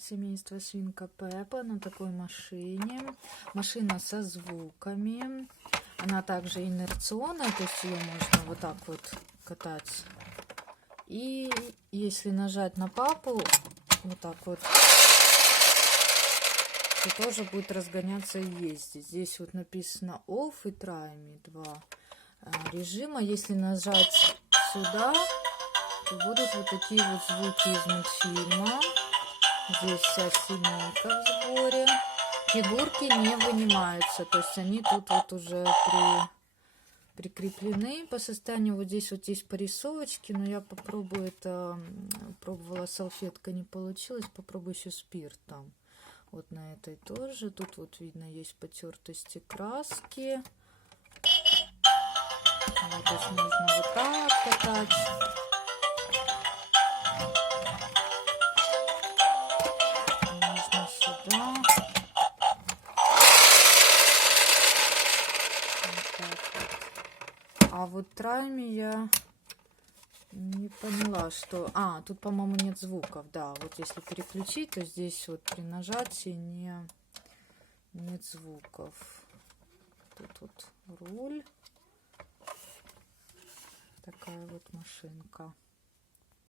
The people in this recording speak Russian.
Семейство Свинка Пеппа на такой машине. Машина со звуками. Она также инерционная, то есть ее можно вот так вот катать. И если нажать на папу, вот так вот, то тоже будет разгоняться и ездить. Здесь вот написано Off и Try Me, два режима. Если нажать сюда, то будут вот такие вот звуки из мультфильма. Здесь вся семейка в сборе. Фигурки не вынимаются, то есть они тут вот уже прикреплены по состоянию. Вот здесь вот есть порисовочки, но я попробую это, пробовала салфетка, не получилось, попробую еще спиртом. Вот на этой тоже. Тут вот видно есть потертости краски. Вот, то есть можно вот так катать. Можно сюда. А вот Трайми я не поняла, что... тут, по-моему, нет звуков. Да, вот если переключить, то здесь вот при нажатии нет звуков. Тут вот руль. Такая вот машинка.